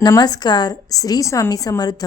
नमस्कार. श्री स्वामी समर्थ.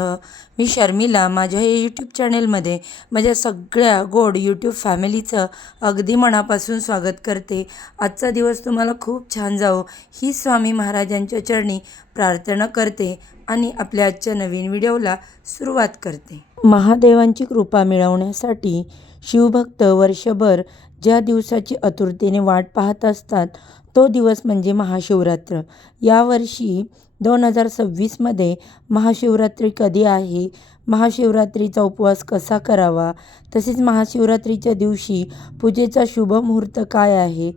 मी शर्मिला. माझ्या या यूट्यूब चॅनेलमध्ये माझ्या सगळ्या गोड यूट्यूब फॅमिलीचं अगदी मनापासून स्वागत करते. आजचा दिवस तुम्हाला खूप छान जावो ही स्वामी महाराजांच्या चरणी प्रार्थना करते आणि आपल्या आजच्या नवीन व्हिडिओला सुरुवात करते. महादेवांची कृपा मिळवण्यासाठी शिवभक्त वर्षभर ज्या दिवसाची आतुरतेने वाट पाहत असतात तो दिवस म्हणजे महाशिवरात्र. यावर्षी 2026मध्ये महाशिवरात्री कधी आहे, महाशिवरात्रीचा उपवास कसा करावा, तसेच महाशिवरात्रीच्या दिवशी पूजेचा शुभ मुहूर्त काय आहे,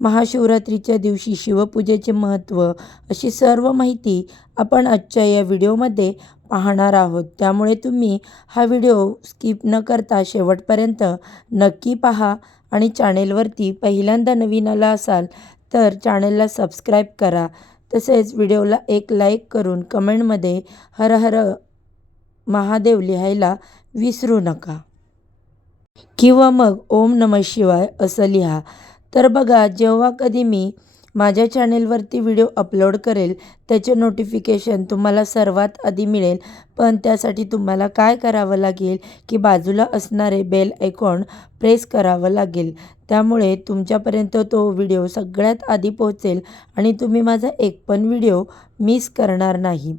महाशिवरात्रीच्या दिवशी शिवपूजेचे महत्त्व, अशी सर्व माहिती आपण आजच्या या व्हिडिओमध्ये पाहणार आहोत. त्यामुळे तुम्ही हा व्हिडिओ स्किप न करता शेवटपर्यंत नक्की पहा आणि चॅनेलवरती पहिल्यांदा नवीन आला असाल तर चॅनेलला सबस्क्राईब करा. तसेच व्हिडिओला एक लाईक करून कमेंटमध्ये हर हर महादेव लिहायला विसरू नका किंवा मग ओम नमः शिवाय असं लिहा. तर बघा, जेव्हा कधी मी माझ्या चॅनेलवरती व्हिडिओ अपलोड करेल त्याचे नोटिफिकेशन तुम्हाला सर्वात आधी मिळेल. पण त्यासाठी तुम्हाला काय करावं लागेल की बाजूला असणारे बेल आयकॉन प्रेस करावं लागेल. त्यामुळे तुमच्यापर्यंत तो व्हिडिओ सगळ्यात आधी पोहोचेल आणि तुम्ही माझा एक पण व्हिडिओ मिस करणार नाही.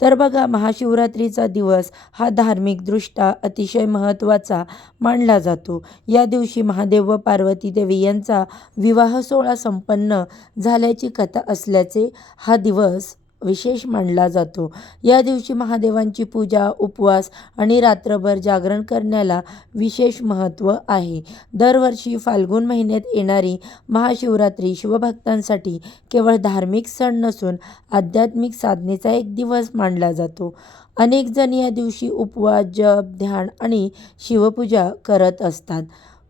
तर बघा, महाशिवरात्रीचा दिवस हा धार्मिकदृष्ट्या अतिशय महत्त्वाचा मानला जातो. या दिवशी महादेव व पार्वती देवी यांचा विवाह सोहळा संपन्न झाल्याची कथा असल्याचे हा दिवस विशेष मानला जातो. या दिवशी महादेवांची पूजा, उपवास आणि रात्रभर जागरण करण्याला विशेष महत्त्व आहे. दरवर्षी फाल्गुन महिन्यात येणारी महाशिवरात्री शिवभक्तांसाठी केवळ धार्मिक सण नसून आध्यात्मिक साधनेचा एक दिवस मानला जातो. अनेक जण या दिवशी उपवास, जप, ध्यान आणि शिवपूजा करत असतात.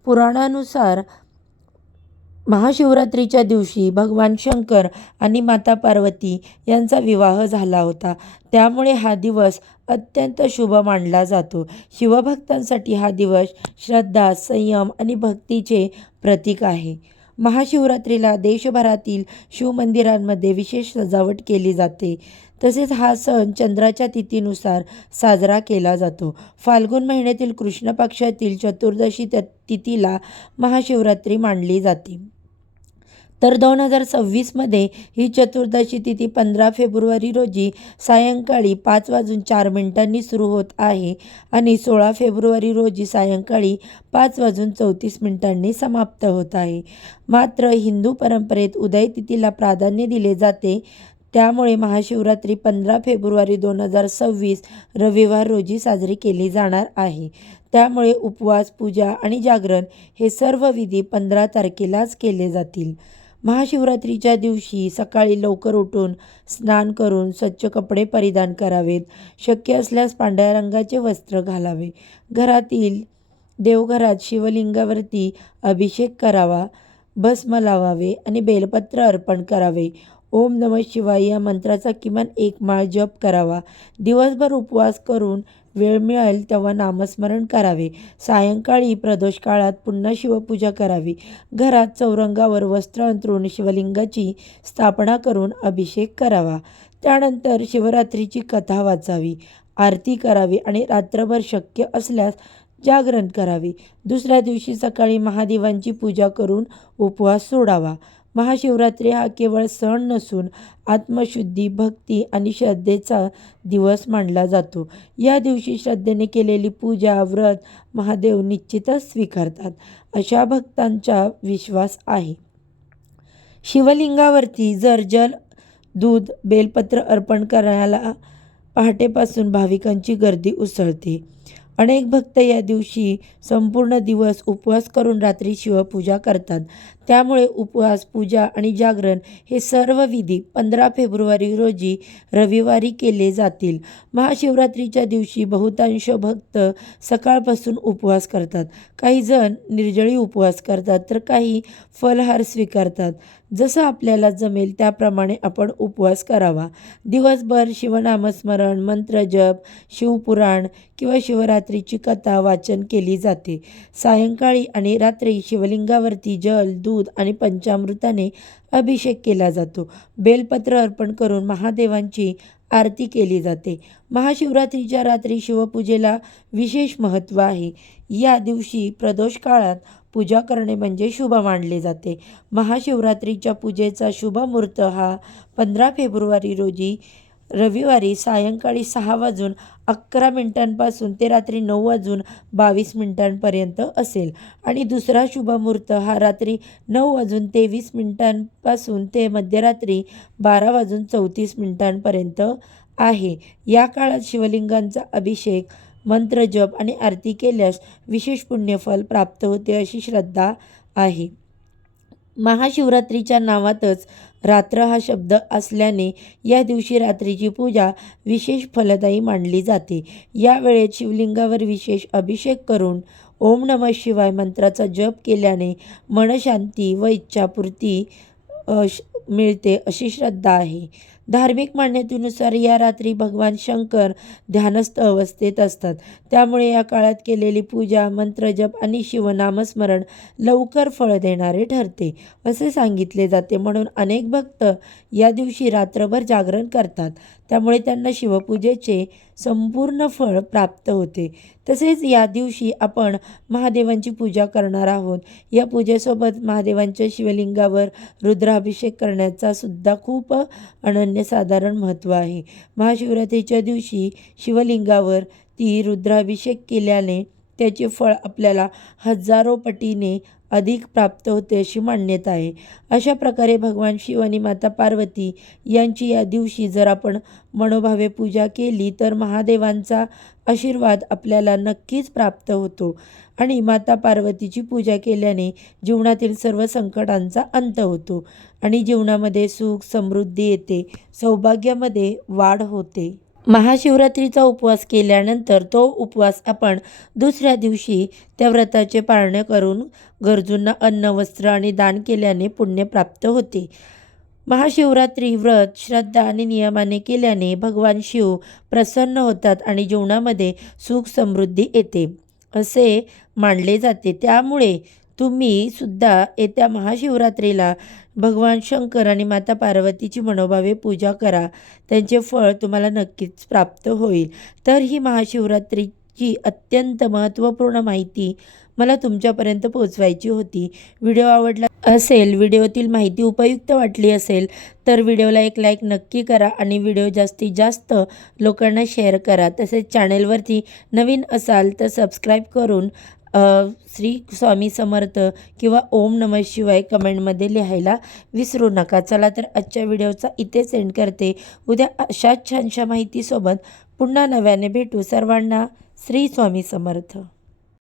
पुराणानुसार महाशिवरात्रीच्या दिवशी भगवान शंकर आणि माता पार्वती यांचा विवाह झाला होता. त्यामुळे हा दिवस अत्यंत शुभ मानला जातो. शिवभक्तांसाठी हा दिवस श्रद्धा, संयम आणि भक्तीचे प्रतीक आहे. महाशिवरात्रीला देशभरातील शिवमंदिरांमध्ये विशेष सजावट केली जाते. तसेच हा सण चंद्राच्या तिथीनुसार साजरा केला जातो. फाल्गुन महिन्यातील कृष्ण पक्षातील चतुर्दशी तिथीला महाशिवरात्री मानली जाते. तर 2026मध्ये ही चतुर्दशी तिथी 15 फेब्रुवारी रोजी सायंकाळी 5:04 सुरू होत आहे आणि 16 फेब्रुवारी रोजी सायंकाळी 5:34 समाप्त होत आहे. मात्र हिंदू परंपरेत उदय तिथीला प्राधान्य दिले जाते. त्यामुळे महाशिवरात्री 15 फेब्रुवारी 2026 रविवार रोजी साजरी केली जाणार आहे. त्यामुळे उपवास, पूजा आणि जागरण हे सर्व विधी 15 तारखेलाच केले जातील. महाशिवरात्रीच्या दिवशी सकाळी लवकर उठून स्नान करून स्वच्छ कपडे परिधान करावेत. शक्य असल्यास पांढऱ्या रंगाचे वस्त्र घालावे. घरातील देवघरात शिवलिंगावरती अभिषेक करावा, भस्म लावावे आणि बेलपत्र अर्पण करावे. ओम नमः शिवाय या मंत्राचा किमान 1 माळ जप करावा. दिवसभर उपवास करून वेळ मिळेल तेव्हा नामस्मरण करावे. सायंकाळी प्रदोष काळात पुन्हा शिवपूजा करावी. घरात चौरंगावर वस्त्र अंथरून शिवलिंगाची स्थापना करून अभिषेक करावा. त्यानंतर शिवरात्रीची कथा वाचावी, आरती करावी आणि रात्रभर शक्य असल्यास जागरण करावे. दुसऱ्या दिवशी सकाळी महादेवांची पूजा करून उपवास सोडावा. महाशिवरात्री हा केवळ सण नसून आत्मशुद्धी, भक्ती आणि श्रद्धेचा दिवस मानला जातो. या दिवशी श्रद्धेने केलेली पूजा, व्रत महादेव निश्चितच स्वीकारतात, अशा भक्तांचा विश्वास आहे. शिवलिंगावरती जर जल, दूध, बेलपत्र अर्पण करण्याला पहाटेपासून भाविकांची गर्दी उसळते. अनेक भक्त या दिवशी संपूर्ण दिवस उपवास करून रात्री शिवपूजा करतात. त्यामुळे उपवास, पूजा आणि जागरण हे सर्व विधी 15 फेब्रुवारी रोजी रविवारी केले जातील. महाशिवरात्रीच्या दिवशी बहुतांश भक्त सकाळपासून उपवास करतात. काही जण निर्जळी उपवास करतात तर काही फलाहार स्वीकारतात. जसं आपल्याला जमेल त्याप्रमाणे आपण उपवास करावा. दिवसभर शिवनामस्मरण, मंत्रजप, शिवपुराण किंवा शिवरात्रीची कथा वाचन केली जाते. सायंकाळी आणि रात्री शिवलिंगावरती जल, दूध आणि पंचामृताने अभिषेक केला जातो. बेलपत्र अर्पण करून महादेवांची आरती केली जाते. महाशिवरात्रीच्या रात्री शिवपूजेला विशेष महत्त्व आहे. या दिवशी प्रदोष काळात पूजा करणे म्हणजे शुभ मानले जाते. महाशिवरात्रीच्या पूजेचा शुभ मुहूर्त हा 15 फेब्रुवारी रोजी रविवारी सायंकाळी 6:11 ते रात्री 9:22 असेल आणि दुसरा शुभ मुहूर्त हा रात्री 9:23 ते मध्यरात्री 12:34 आहे. या काळात शिवलिंगांचा अभिषेक, मंत्रजप आणि आरती केल्यास विशेष पुण्यफल प्राप्त होते अशी श्रद्धा आहे. महाशिवरात्रीच्या नावातच रात्र हा शब्द असल्याने या दिवशी रात्रीची पूजा विशेष फलदायी मानली जाते. या वेळेत शिवलिंगावर विशेष अभिषेक करून ओम नमः शिवाय मंत्राचा जप केल्याने मनशांती व इच्छापूर्ती मिळते अशी श्रद्धा आहे. धार्मिक मान्यतेनुसार या रात्री भगवान शंकर ध्यानस्थ अवस्थेत असतात. त्यामुळे या काळात केलेली पूजा, मंत्रजप आणि शिवनामस्मरण लवकर फळ देणारे ठरते असे सांगितले जाते. म्हणून अनेक भक्त या दिवशी रात्रभर जागरण करतात. त्यामुळे त्यांना शिवपूजेचे संपूर्ण फळ प्राप्त होते. तसेच या दिवशी आपण महादेवांची पूजा करणार आहोत. या पूजेसोबत महादेवांच्या शिवलिंगावर रुद्राभिषेक करण्याचा सुद्धा खूप अनन्यसाधारण महत्त्व आहे. महाशिवरात्रीच्या दिवशी शिवलिंगावर रुद्राभिषेक केल्याने त्याचे फळ आपल्याला हजारो पटीने अधिक प्राप्त होते अशी मान्यता आहे. अशा प्रकारे भगवान शिव आणि माता पार्वती यांची या दिवशी जर आपण मनोभावे पूजा केली तर महादेवांचा आशीर्वाद आपल्याला नक्कीच प्राप्त होतो आणि माता पार्वतीची पूजा केल्याने जीवनातील सर्व संकटांचा अंत होतो आणि जीवनामध्ये सुख समृद्धी येते, सौभाग्यामध्ये वाढ होते. महाशिवरात्रीचा उपवास केल्यानंतर तो उपवास आपण दुसऱ्या दिवशी त्या व्रताचे पाळणे करून गरजूंना अन्न, वस्त्र आणि दान केल्याने पुण्य प्राप्त होते. महाशिवरात्री व्रत श्रद्धा आणि नियमाने केल्याने भगवान शिव प्रसन्न होतात आणि जीवनामध्ये सुख समृद्धी येते असे मानले जाते. त्यामुळे तुम्ही सुद्धा येत्या महाशिवरात्रीला भगवान शंकर आणि माता पार्वतीची मनोभावे पूजा करा. त्यांचे फळ तुम्हाला नक्कीच प्राप्त होईल. तर ही महाशिवरात्रीची अत्यंत महत्त्वपूर्ण माहिती मला तुमच्यापर्यंत पोहोचवायची होती. व्हिडिओ आवडला असेल, व्हिडिओतील माहिती उपयुक्त वाटली असेल तर व्हिडिओला एक लाईक नक्की करा आणि व्हिडिओ जास्तीत जास्त लोकांना शेअर करा. तसेच चॅनेलवरती नवीन असाल तर सबस्क्राईब करून श्री स्वामी समर्थ किंवा ओम नमः शिवाय कमेंटमध्ये लिहायला विसरू नका. चला तर आजच्या व्हिडिओचा इथे सेंड करते. उद्या अशाच छानशा माहितीसोबत पुन्हा नव्याने भेटू. सर्वांना श्री स्वामी समर्थ.